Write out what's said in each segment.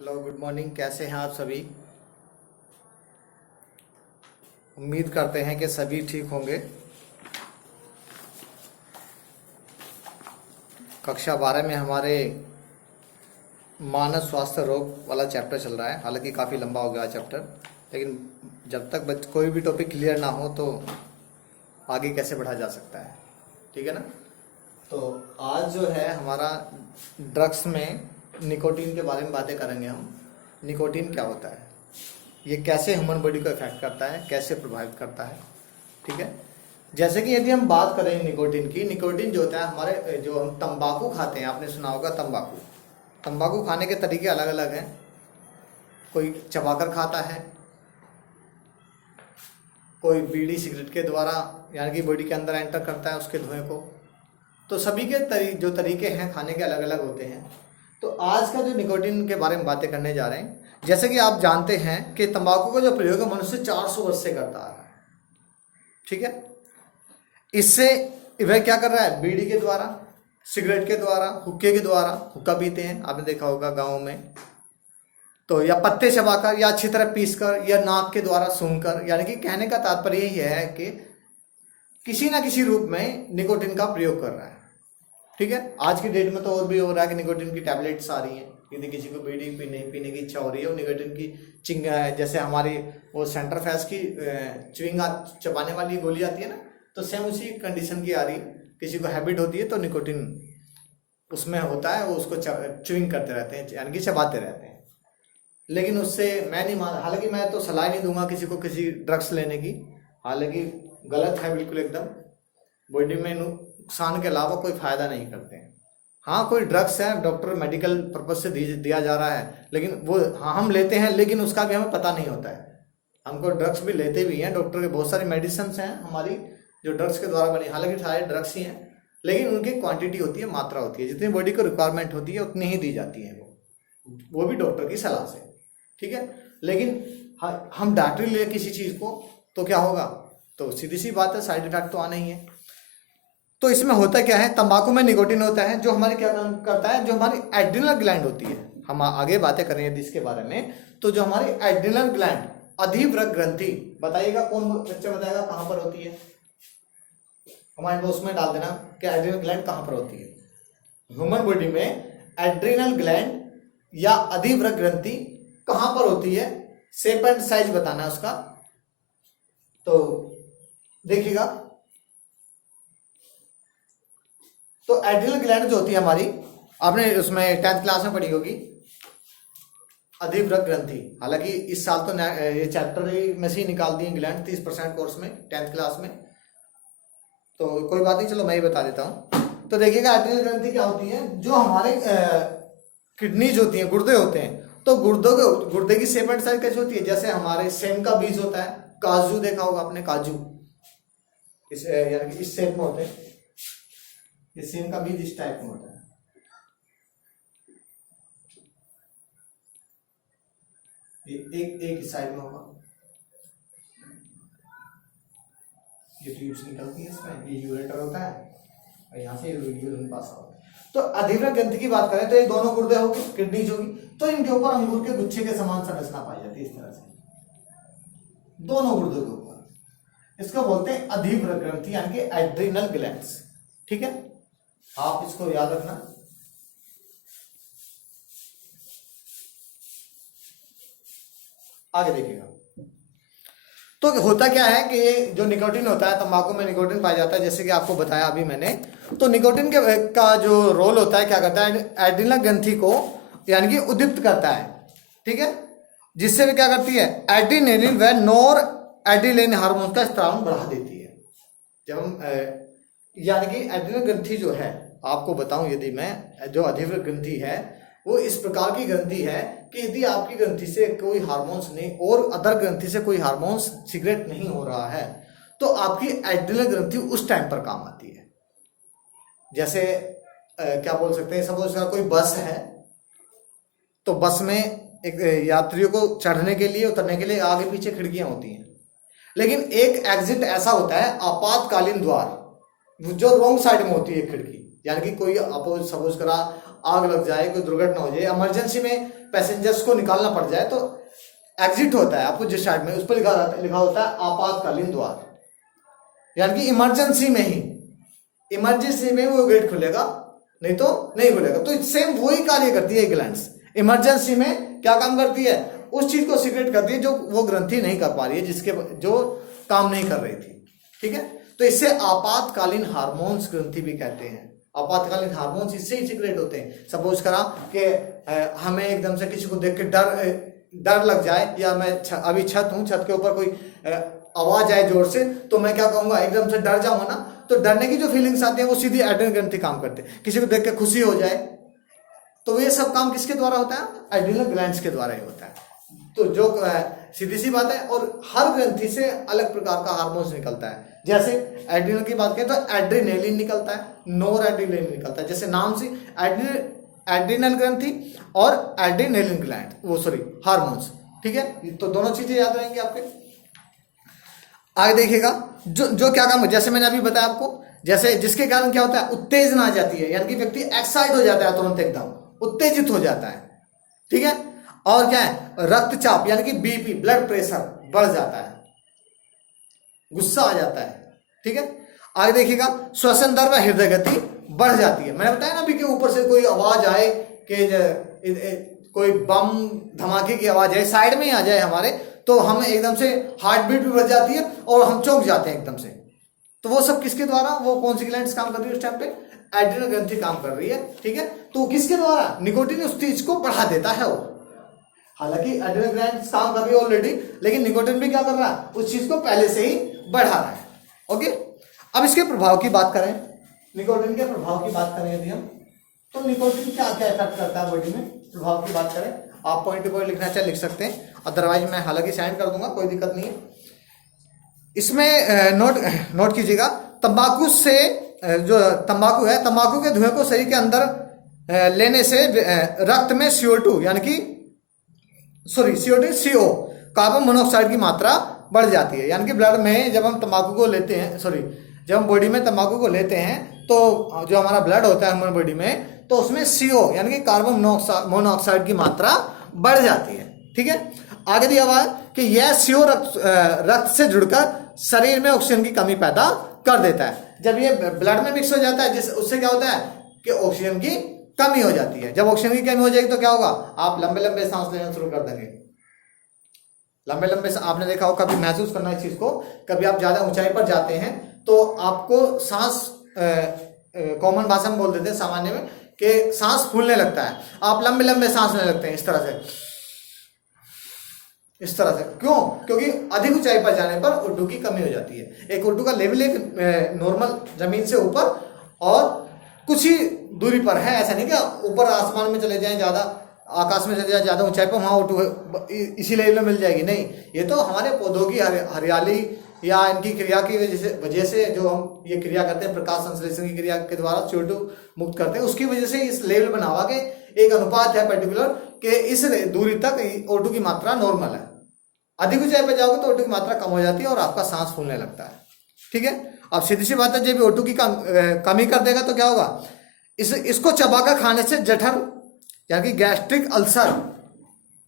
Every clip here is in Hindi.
Hello, good morning. कैसे हैं आप सभी? उम्मीद करते हैं कि सभी ठीक होंगे। कक्षा 12 में हमारे मानव स्वास्थ्य रोग वाला चैप्टर चल रहा है। हालांकि काफ़ी लंबा हो गया चैप्टर, लेकिन जब तक कोई भी टॉपिक क्लियर ना हो तो आगे कैसे बढ़ा जा सकता है। ठीक है ना? तो आज जो है हमारा ड्रग्स में निकोटीन के बारे में बातें करेंगे हम। निकोटीन क्या होता है, ये कैसे ह्यूमन बॉडी को इफेक्ट करता है, कैसे प्रभावित करता है। ठीक है। जैसे कि यदि हम बात करें निकोटीन की, निकोटीन जो होता है हमारे जो हम तंबाकू खाते हैं, आपने सुना होगा तंबाकू। तंबाकू खाने के तरीके अलग अलग हैं। कोई चबाकर खाता है, कोई बीड़ी सिगरेट के द्वारा यानी कि बॉडी के अंदर एंटर करता है उसके धुएं को। तो सभी के जो तरीके हैं खाने के अलग अलग होते हैं। तो आज का जो निकोटीन के बारे में बातें करने जा रहे हैं, जैसे कि आप जानते हैं कि तंबाकू का जो प्रयोग है मनुष्य 400 वर्ष से करता आ रहा है। ठीक है। इससे वह क्या कर रहा है, बीड़ी के द्वारा, सिगरेट के द्वारा, हुक्के के द्वारा, हुक्का पीते हैं आपने देखा होगा गाँव में, तो या पत्ते चबाकर या अच्छी तरह पीसकर या नाक के द्वारा सूंघकर। यानी कि कहने का तात्पर्य यही है कि किसी ना किसी रूप में निकोटीन का प्रयोग कर रहा है। ठीक है। आज की डेट में तो और भी हो रहा है कि निकोटीन की टैबलेट्स आ रही हैं। यदि किसी को बीड़ी पीने की इच्छा हो रही है, वो निकोटीन की जैसे हमारी वो सेंटर फैस की च्युइंग चबाने वाली गोली आती है ना, तो सेम उसी कंडीशन की आ रही है। किसी को हैबिट होती है तो निकोटीन उसमें होता है, वो उसको च्युइंग करते रहते हैं, यानी कि चबाते रहते हैं। लेकिन उससे मैं नहीं मान, हालांकि मैं तो सलाह नहीं दूंगा किसी को किसी ड्रग्स लेने की। हालांकि गलत है बिल्कुल एकदम। बॉडी में नुकसान के अलावा कोई फायदा नहीं करते हैं। हाँ, कोई ड्रग्स है डॉक्टर मेडिकल पर्पज से दिया जा रहा है, लेकिन वो हाँ हम लेते हैं, लेकिन उसका भी हमें पता नहीं होता है। हमको ड्रग्स भी लेते भी हैं, डॉक्टर के बहुत सारी मेडिसिन हैं हमारी जो ड्रग्स के द्वारा बनी। हालांकि सारे ड्रग्स ही हैं, लेकिन उनकी क्वांटिटी होती है, मात्रा होती है, जितनी बॉडी को रिक्वायरमेंट होती है उतनी ही दी जाती है, वो भी डॉक्टर की सलाह से। ठीक है। लेकिन हम डायरेक्टली ले किसी चीज़ को तो क्या होगा, तो सीधी सी बात है, साइड इफेक्ट तो आना ही है। तो इसमें होता क्या है, तंबाकू में निकोटीन होता है जो हमारी क्या काम करता है, जो हमारी एड्रिनल ग्लैंड होती है। हम आगे बातें करें यदि इसके बारे में, तो जो हमारी एड्रिनल ग्लैंड, अधिवृक्क ग्रंथि, बताइएगा कौन बच्चा बताएगा कहां पर होती है? हमारे बॉक्स में डाल देना कि एड्रिनल ग्लैंड कहां पर होती है। ह्यूमन बॉडी में एड्रिनल ग्लैंड या अधिवृक्क ग्रंथि कहां पर होती है, शेप एंड साइज बताना है उसका। तो देखिएगा, तो एड्रिनल ग्लैंड जो होती है हमारी, आपने उसमें 10th क्लास में पढ़ी होगी, अधिवृक्क ग्रंथि। हालांकि इस साल तो ये चैप्टर में से ही निकाल दिए ग्लैंड 30% कोर्स में 10th क्लास में, तो कोई बात नहीं, चलो मैं ही बता देता हूं। तो देखिएगा एड्रिनल ग्रंथि क्या होती है, जो हमारे किडनीज होती हैं, गुर्दे होते हैं। तो गुर्दे की शेप एंड साइज कैसी होती है, जैसे हमारे सेम का बीज होता है, काजू देखा होगा आपने, काजू इस यानी कि इस शेप में होते हैं। ये सेम का बीज इस टाइप में होता है। एक साइड में होगा, ये ट्यूब्स निकलती है इसमें, ये यूरेटर होता है और यहाँ से यूरिन पास होता है। तो अधिवृक्क ग्रंथि की बात करें तो ये दोनों गुर्दे होगी, किडनीज होगी, तो इनके ऊपर अंगूर के गुच्छे के समान संरचना पाई जाती है इस तरह से, दोनों गुर्दों के ऊपर। इसको बोलते हैं अधिवृक्क ग्रंथि यानी कि एड्रिनल ग्लैंड्स। ठीक है, आप इसको याद रखना। आगे देखिएगा, तो होता क्या है कि ये जो निकोटीन होता है, तंबाकू में निकोटीन पाया जाता है, जैसे कि आपको बताया अभी मैंने। तो निकोटीन का जो रोल होता है, क्या करता है, एड्रिनल ग्रंथि को यानी कि उद्दीप्त करता है। ठीक है, जिससे वे क्या करती है, एड्रेनालिन व नॉर एड्रेनालिन हार्मोन का स्त्राव बढ़ा देती है। जब हम यानी कि एड्रिनल ग्रंथि जो है, आपको बताऊं यदि मैं, जो अधिवृक्क ग्रंथि है वो इस प्रकार की ग्रंथि है कि यदि आपकी ग्रंथि से कोई हार्मोन्स नहीं और अदर ग्रंथि से कोई हार्मोन्स सीक्रेट नहीं हो रहा है, तो आपकी एड्रिनल ग्रंथि उस टाइम पर काम आती है। जैसे क्या बोल सकते हैं, सपोज कोई बस है, तो बस में एक यात्रियों को चढ़ने के लिए उतरने के लिए आगे पीछे खिड़कियां होती हैं, लेकिन एक एग्जिट ऐसा होता है आपातकालीन द्वार, जो रॉन्ग साइड में होती है खिड़की। यानी कि कोई सपोज करा आग लग जाए, कोई दुर्घटना हो जाए, इमरजेंसी में पैसेंजर्स को निकालना पड़ जाए तो एग्जिट होता है, आपको जिस साइड में उस पर लिखा होता है आपातकालीन द्वार, यानी कि इमरजेंसी में वो गेट खुलेगा, नहीं तो नहीं खुलेगा। तो सेम वही कार्य करती है ग्लैंड्स, इमरजेंसी में क्या काम करती है, उस चीज को सीक्रेट करती है जो वो ग्रंथि नहीं कर पा रही है, जिसके जो काम नहीं कर रही थी, ठीक है। तो इसे आपातकालीन हार्मोन्स ग्रंथि भी कहते हैं। आपातकालीन हार्मोन्स इससे ही सीक्रेट होते हैं। सपोज करा कि हमें एकदम से किसी को देख के डर लग जाए, या मैं अभी छत हूँ, छत के ऊपर कोई आवाज आए जोर से, तो मैं क्या कहूंगा, एकदम से डर जाऊंगा ना, तो डरने की जो फीलिंग्स आती है वो सीधी एड्रेनल ग्रंथि काम करते हैं। किसी को देख के खुशी हो जाए, तो ये सब काम किसके द्वारा होता है, एड्रेनल ग्लैंड्स के द्वारा ही होता है। तो जो सीधी सी बात है, और हर ग्रंथि से अलग प्रकार का हार्मोन्स निकलता है। जैसे एड्रेनल की बात करें तो एड्रेनेलिन निकलता है, नोर एड्रेनेलिन निकलता है, जैसे नाम से एड्रेनल ग्रंथि और एड्रेनेलिन ग्लैंड, वो सॉरी हार्मोन्स, ठीक है। तो दोनों चीजें याद रहेंगी आपके। आगे देखिएगा जो क्या काम, जैसे मैंने अभी बताया आपको, जैसे जिसके कारण क्या होता है, उत्तेजना आ जाती है, यानी कि व्यक्ति एक्साइट हो जाता है, तुरंत एकदम उत्तेजित हो जाता है, ठीक है। और क्या है, रक्तचाप यानी कि बीपी, ब्लड प्रेशर बढ़ जाता है, गुस्सा आ जाता है, ठीक है। आगे देखिएगा, श्वसन दर व हृदय गति बढ़ जाती है। मैंने बताया ना अभी कि ऊपर से कोई आवाज आए, कि कोई बम धमाके की आवाज आए, साइड में ही आ जाए हमारे, तो हम एकदम से हार्ट बीट भी बढ़ जाती है और हम चौंक जाते हैं एकदम से। तो वो सब किसके द्वारा, वो कौन सी ग्लैंड्स काम कर रही है उस टाइम पे, एड्रेनल ग्रंथि काम कर रही है, ठीक है। तो किसके द्वारा, निकोटीन उस चीज को बढ़ा देता है वो। हालांकि एड्रेनल ग्लैंड्स काम कर रही है ऑलरेडी, लेकिन निकोटीन भी क्या कर रहा है, उस चीज को पहले से ही बढ़ा रहा है। ओके, अब इसके प्रभाव की बात करें, निकोटीन के प्रभाव की बात करें यदि हम, तो निकोटीन क्या क्या इफेक्ट करता है बॉडी में, प्रभाव की बात करें, आप पॉइंट टू पॉइंट लिखना चाहे लिख सकते हैं, अदरवाइज मैं हालांकि साइन कर दूंगा, कोई दिक्कत नहीं है। इसमें नोट कीजिएगा, तंबाकू से जो तंबाकू है, तंबाकू के धुएं को शरीर के अंदर लेने से रक्त में CO2 यानी कि CO कार्बन मोनोऑक्साइड की मात्रा बढ़ जाती है। यानी कि ब्लड में जब हम तंबाकू को लेते हैं, जब हम बॉडी में तंबाकू को लेते हैं, तो जो हमारा ब्लड होता है हमारी बॉडी में, तो उसमें CO यानी कि कार्बन मोनोऑक्साइड की मात्रा बढ़ जाती है, ठीक है। आगे दिया हुआ है कि यह CO रक्त से जुड़कर शरीर में ऑक्सीजन की कमी पैदा कर देता है। जब ये ब्लड में मिक्स हो जाता है, उससे क्या होता है कि ऑक्सीजन की कमी हो जाती है। जब ऑक्सीजन की कमी हो जाएगी तो क्या होगा, आप लंबे लंबे सांस लेना शुरू कर देंगे। लंबे लंबे आपने देखा हो, कभी महसूस करना इस चीज को, कभी आप ज्यादा ऊंचाई पर जाते हैं तो आपको सांस, कॉमन भाषा में बोल देते हैं सामान्य में, कि सांस फूलने लगता है, आप लंबे लंबे सांस लेने लगते हैं इस तरह से। क्यों? क्योंकि अधिक ऊंचाई पर जाने पर O2 की कमी हो जाती है। एक O2 का लेवल एक नॉर्मल जमीन से ऊपर और कुछ ही दूरी पर है, ऐसा नहीं कि ऊपर आसमान में चले जाएं, ज्यादा आकाश में चले जाए, ज्यादा ऊंचाई पर वहां O2 इसी लेवल में मिल जाएगी, नहीं। ये तो हमारे पौधों की हरियाली या इनकी क्रिया की वजह से जो हम ये क्रिया करते हैं, प्रकाश संश्लेषण की क्रिया के द्वारा CO2 मुक्त करते हैं, उसकी वजह से इस लेवल बना हुआ कि एक अनुपात है पर्टिकुलर, कि इस दूरी तक O2 की मात्रा नॉर्मल है। अधिक ऊंचाई पर जाओगे तो O2 की मात्रा कम हो जाती है और आपका सांस फूलने लगता है, ठीक है। अब सीधी सी बात है, जब O2 की कमी कर देगा तो क्या होगा, इसको चबाकर खाने से जठर यानी कि गैस्ट्रिक अल्सर,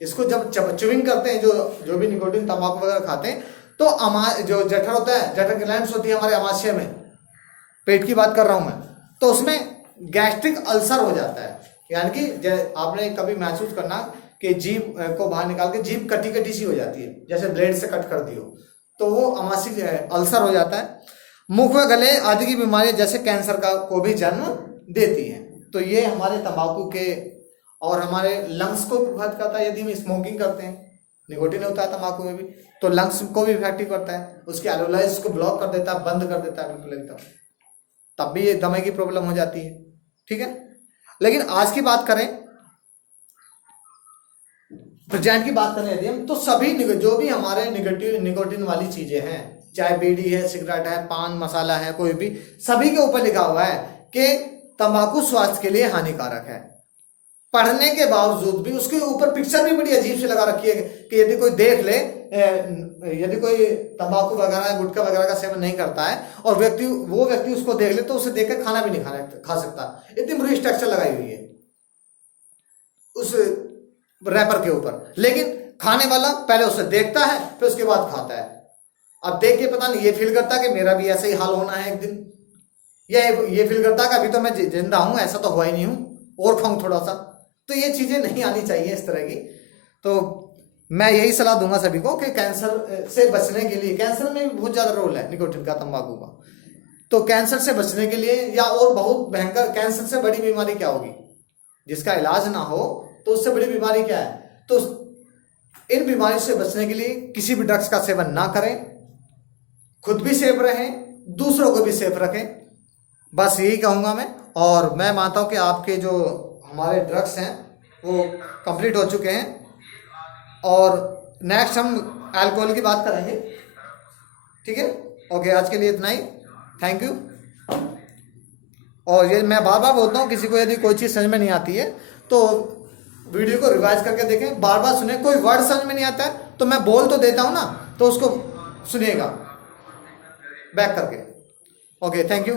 इसको जब च्युइंग करते हैं, जो भी निकोटीन तंबाकू वगैरह खाते हैं, तो जो जठर होता है, जठर ग्लैंड्स होती है हमारे अमाशय में, पेट की बात कर रहा हूं मैं, तो उसमें गैस्ट्रिक अल्सर हो जाता है। यानी कि आपने कभी महसूस करना कि जीभ को बाहर निकाल के जीभ कटी कटी सी हो जाती है, जैसे ब्लेड से कट कर दी हो, तो वो अमाशय अल्सर हो जाता है। मुख व गले आदि की बीमारियां जैसे कैंसर को भी जन्म देती हैं। तो ये हमारे तंबाकू के और हमारे लंग्स को प्रभावित करता है। यदि हम स्मोकिंग करते हैं, निकोटीन होता है तंबाकू में भी, तो लंग्स को भी इफेक्टिव करता है, उसके एल्वेओलाइज को ब्लॉक कर देता है, बंद कर देता है बिल्कुल एकदम, तब भी ये दमे की प्रॉब्लम हो जाती है, ठीक है। लेकिन आज की बात करें, प्रेजेंट की बात करें यदि हम, तो सभी जो भी हमारे निकोटीन वाली चीजें हैं, चाहे बीड़ी है, सिगरेट है, पान मसाला है, कोई भी, सभी के ऊपर लिखा हुआ है कि तंबाकू स्वास्थ्य के लिए हानिकारक है। पढ़ने के बावजूद भी उसके ऊपर पिक्चर भी बड़ी अजीब से लगा रखी है कि यदि कोई देख ले, यदि कोई तंबाकू वगैरह गुटखा वगैरह का सेवन नहीं करता है और वो व्यक्ति उसको देख ले, तो उसे देखकर खाना भी नहीं खा सकता। इतनी बुरी स्ट्रक्चर लगाई हुई है उस रैपर के ऊपर, लेकिन खाने वाला पहले उसे देखता है फिर उसके बाद खाता है। अब देख के पता नहीं ये फील करता कि मेरा भी ऐसा ही हाल होना है एक दिन, या ये फील करता कि अभी तो मैं जिंदा हूं, ऐसा तो हुआ ही नहीं हूं और खाऊं थोड़ा सा। तो ये चीजें नहीं आनी चाहिए इस तरह की। तो मैं यही सलाह दूंगा सभी को कि कैंसर से बचने के लिए, कैंसर में भी बहुत ज्यादा रोल है निकोटिन का, तंबाकू का। तो कैंसर से बचने के लिए, या और बहुत भयंकर, कैंसर से बड़ी बीमारी क्या होगी जिसका इलाज ना हो, तो उससे बड़ी बीमारी क्या है। तो इन बीमारी से बचने के लिए किसी भी ड्रग्स का सेवन ना करें, खुद भी सेफ रहें, दूसरों को भी सेफ रखें, बस यही कहूंगा मैं। और मैं मानता हूं कि आपके जो हमारे ड्रग्स हैं वो कंप्लीट हो चुके हैं, और नेक्स्ट हम अल्कोहल की बात करेंगे, ठीक है। ओके, आज के लिए इतना ही, थैंक यू। और ये मैं बार बार बोलता हूँ, किसी को यदि कोई चीज़ समझ में नहीं आती है तो वीडियो को रिवाइज करके देखें, बार बार सुने। कोई वर्ड समझ में नहीं आता है तो मैं बोल तो देता हूँ ना, तो उसको सुनिएगा बैक करके। Okay, thank you.